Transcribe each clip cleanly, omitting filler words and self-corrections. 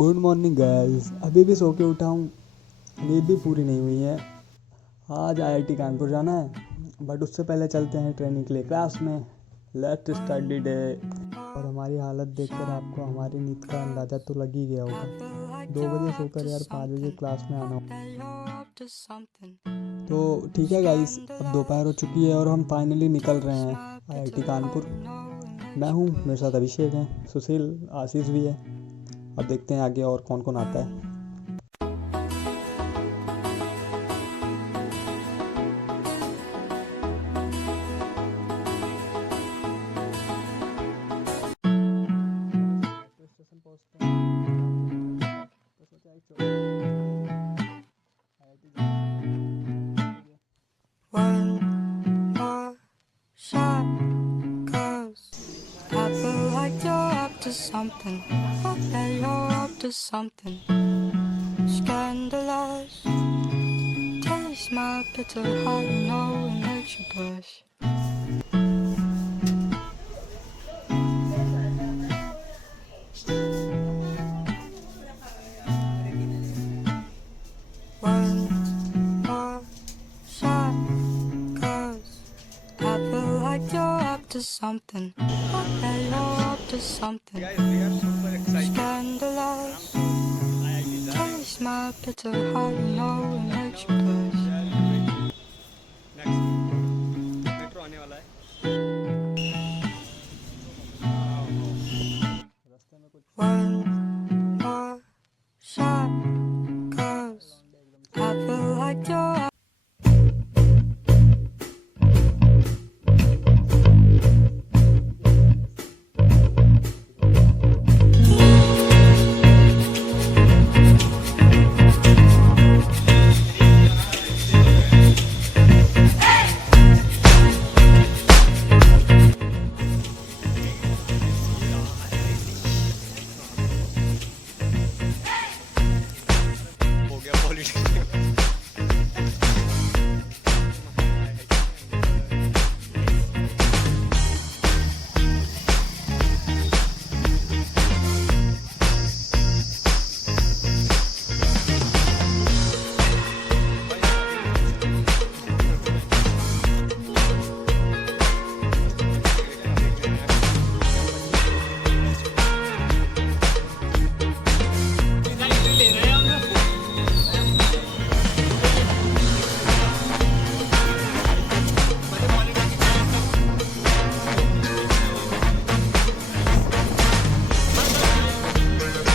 Good morning guys. अभी भी सो के उठा हूँ, नींद भी पूरी नहीं हुई है। आज आईआईटी कानपुर जाना है, बट उससे पहले चलते हैं ट्रेनिंग के लिए क्लास में। Let's start the day. और हमारी हालत देखकर आपको हमारी नींद का अंदाज़ा तो लग ही गया होगा। 2 बजे सोकर यार 5 बजे क्लास में आना हो। तो ठीक है गाइस, अब दोपहर हो चुकी है और हम फाइनली निकल रहे हैं आईआईटी कानपुर। मैं हूँ, मेरे साथ अभिषेक हैं, सुशील, आशीष भी है। अब देखते हैं आगे और कौन कौन आता है। One more shot, 'cause I feel like you're up to something. Yeah, you're up to something. Scandalous. Taste my bitter heart, you know it makes you blush. One more shot, 'cause I feel like you're up to something. Yeah, you're up to something. Scandalous. Taste my bitter heart, you know it makes you blush. Metro आने वाला है। One more shot, 'cause I feel like you're हो गया politics.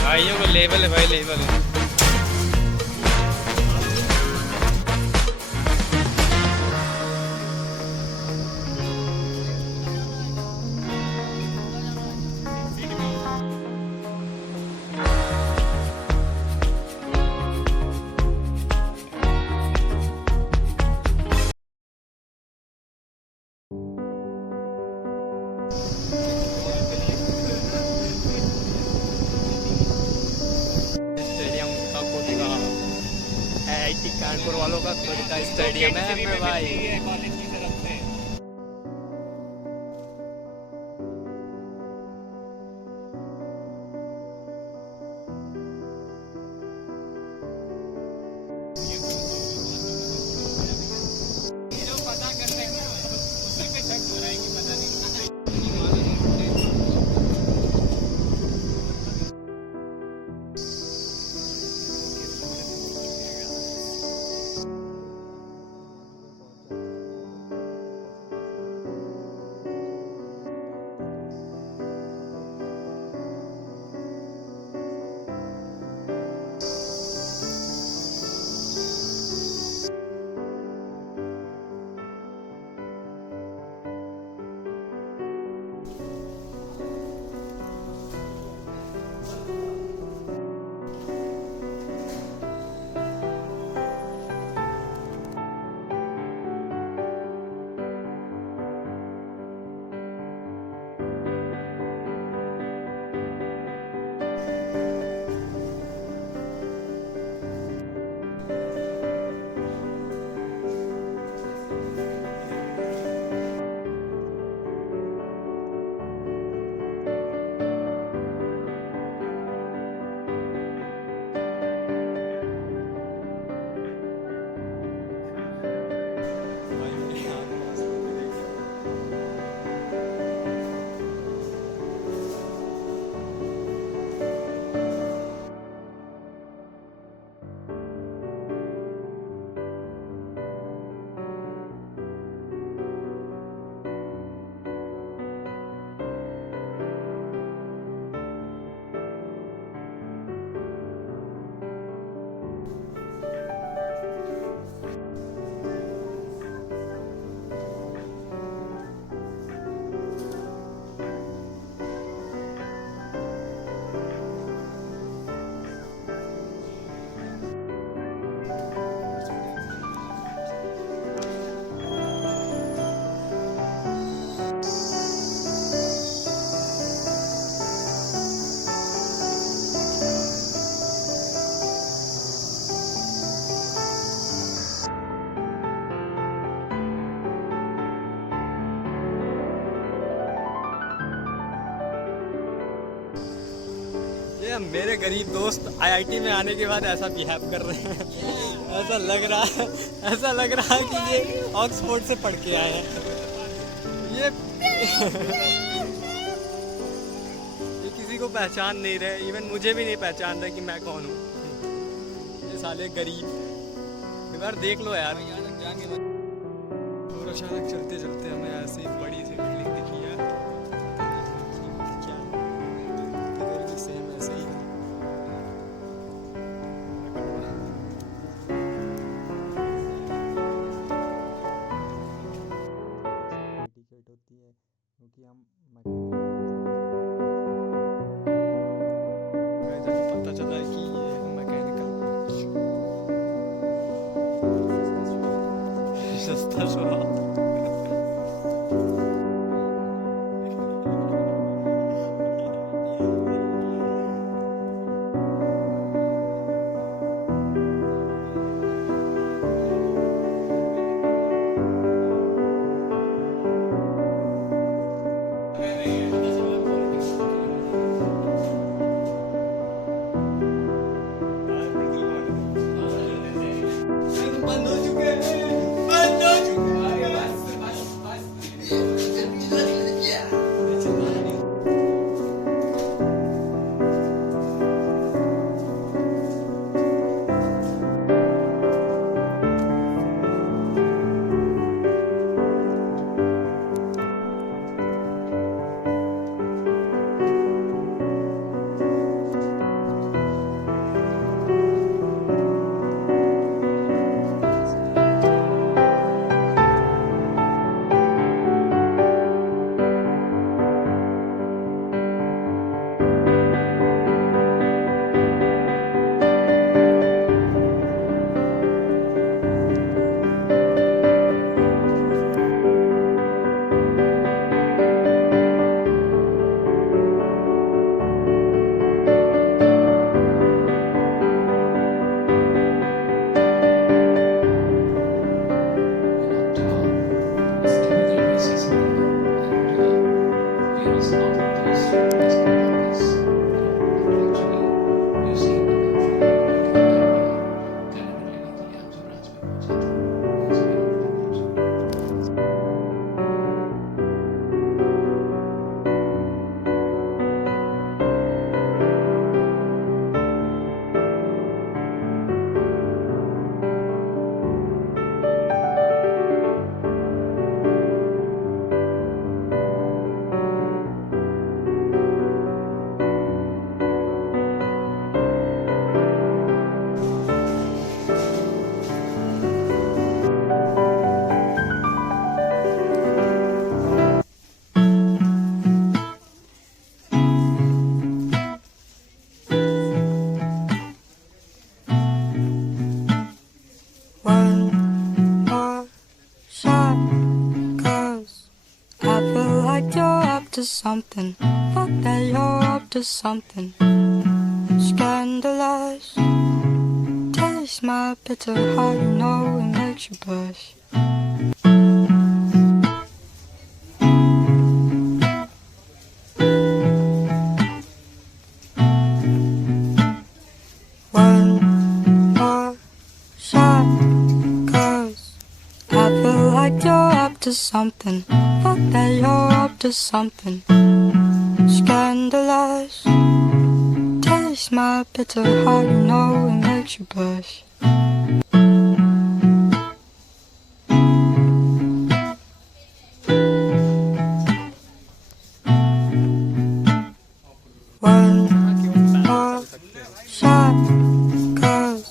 भाइयों का level है भाई, level है। स्टेडियम का खुद का आईआईटी कानपुर वालों का खुद का स्टेडियम है भाई। कॉलेज की तरफ से पता करते हैं ना, उसी पे शक हो रहा है कि पता नहीं। हैं मेरे गरीब दोस्त आईआईटी में आने के बाद ऐसा बिहेव कर रहे हैं। ऐसा लग रहा है कि ये ऑक्सफोर्ड से पढ़ के आए हैं। ये ये किसी को पहचान नहीं रहे, इवन मुझे भी नहीं पहचान रहे कि मैं कौन हूँ। ये साले गरीब, एक बार देख लो यार। और अचानक चलते चलते हमें ऐसी बड़ी सी बिल्डिंग दिखी है, क्या इधर भी सेम ऐसे ही है। टिकट होती है क्योंकि हम पता चला कि ये मैकेनिकल सस्ता शराब। बंद हो चुके हैं, बंद हो चुके हैं। To something, fuck that you're up to something scandalous. Taste my bitter heart, you know it makes you blush. One more shot, 'cause I feel like you're up to something. Fuck that you're up to something scandalous. Taste my bitter heart, you know it makes you blush. One more shot, 'cause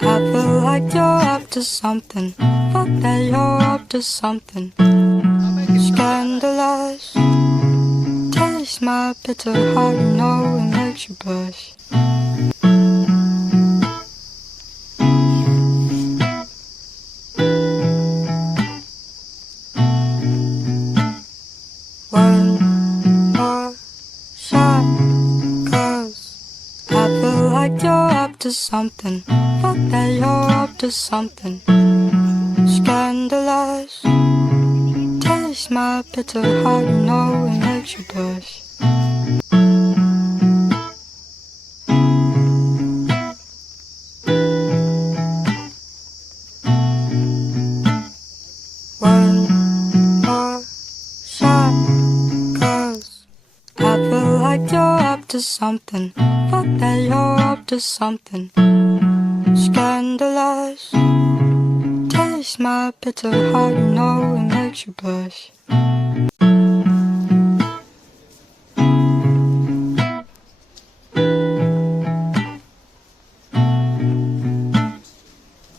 I feel like you're up to something. Fuck that you're up to something scandalous. Taste my bitter heart, you know it makes you blush. One more shot, 'cause I feel like you're up to something. Fuck that you're up to something scandalous. Taste my bitter heart, you know it makes you blush. up to something. Fuck that, you're up to something. Scandalous. Taste my bitter heart, you know it makes you blush.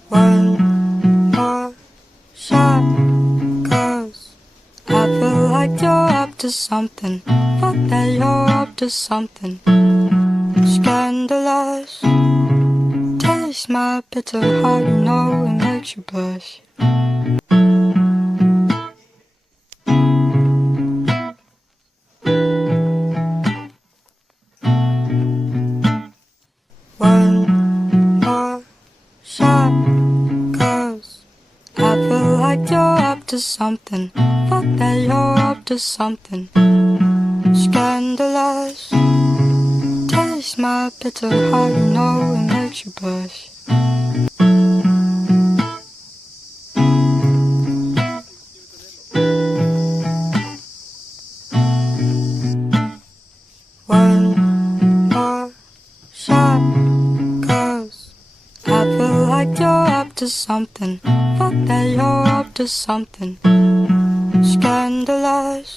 When your shot goes, I feel like you're up to something. Fuck that, you're up to something. Scandalous. Taste my bitter heart, you know it makes you blush. When your shot goes, I feel like you're up to something. Fuck that, you're up to something. Scandalous. Taste my bitter heart, you know it makes you blush. When your shot goes, I feel like you're up to something. Fuck that, you're up to something. Scandalous.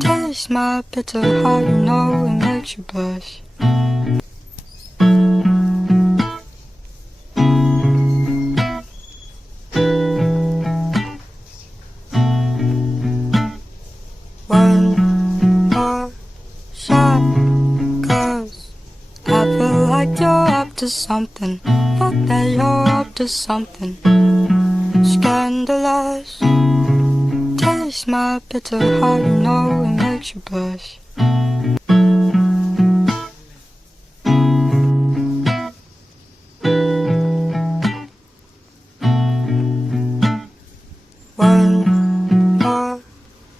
Taste my bitter heart, you know it makes you blush. When your shot goes, I feel like you're up to something. Fuck that, you're up to something. Scandalous. Taste my bitter heart, you know it makes you blush. When your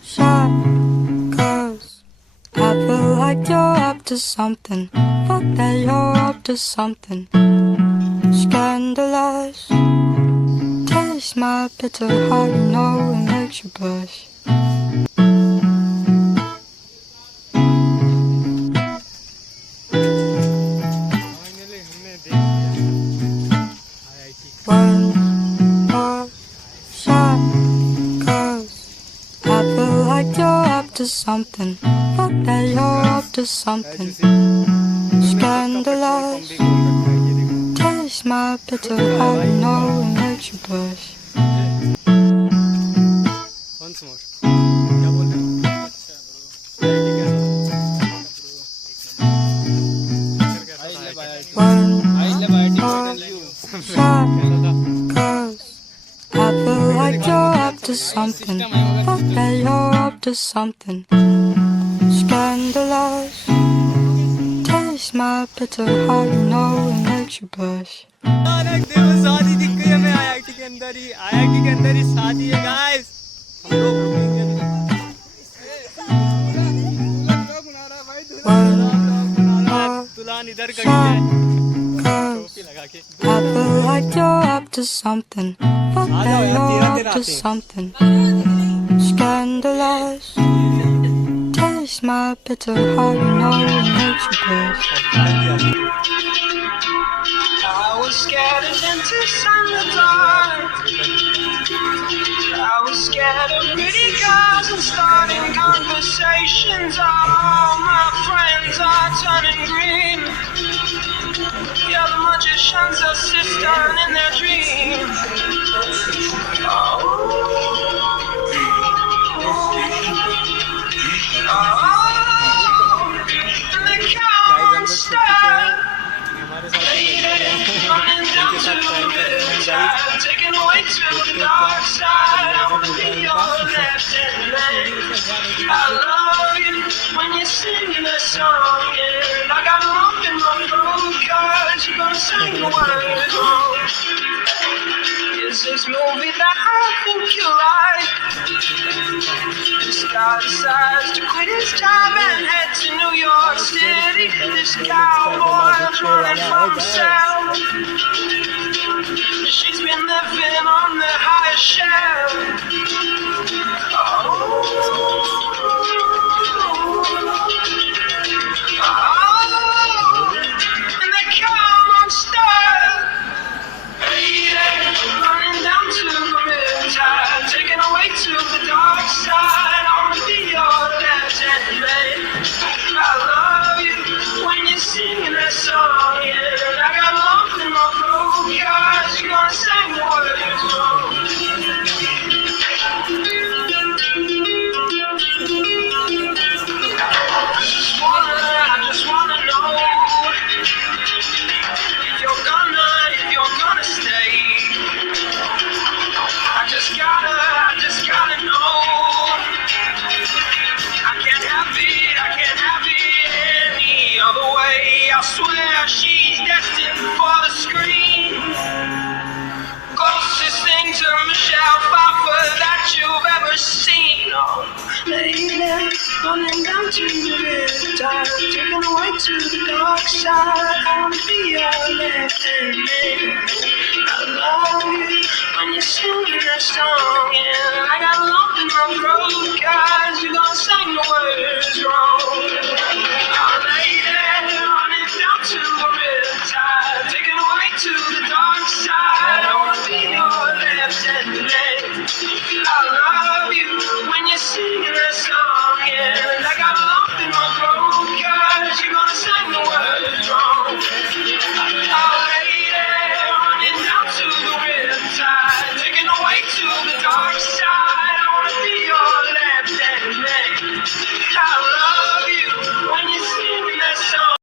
shot goes, I feel like you're up to something. Fuck that, you're up to something. Scandalous. Taste my bitter heart, you know it makes you blush. When your shot goes, I feel like you're up to something. Fuck that, you're up to something. Scandalous. Taste my bitter heart, you know it makes you blush. Once more. क्या बोल रहे हो? When your shot goes, I feel like you're up to something. Fuck that, you're up to something. Scandalous. Taste my bitter heart, you know it makes you blush. शादी दिख गई हमें IIT के अंदर ही, आईआईटी के अंदर ही शादी है गाइस। हम लोग रुकेंगे दुल्हन इधर खड़ी है टोपी लगा के। I feel like you're up to something. Fuck that, you're up to something. Scandalous. Taste my bitter heart, you know it makes you blush. I was scared of dentists in the dark. I was scared of pretty girls and starting conversations. All my friends are turning green. Yeah, the magicians assist in their dreams. And the cow won't stop. Running down to the riverside, taken away to the dark side. I wanna be your left hand man. I love you when you sing that song, and I got a lump in my throat 'cause you're gonna sing the words wrong. Is this movie that I think you like? This guy decides to quit his job and head to New York City. This cowboy's running from himself. She's been living on the highest shelf. Oh, running down to the riptide, taken away to the dark side. I wanna be your left hand man. I love you when you sing that song, and I got lump in my throat, 'cause you gonna sing the words wrong. Oh, lady, running down to the riptide, taken away to the dark side. I wanna be your left hand man. I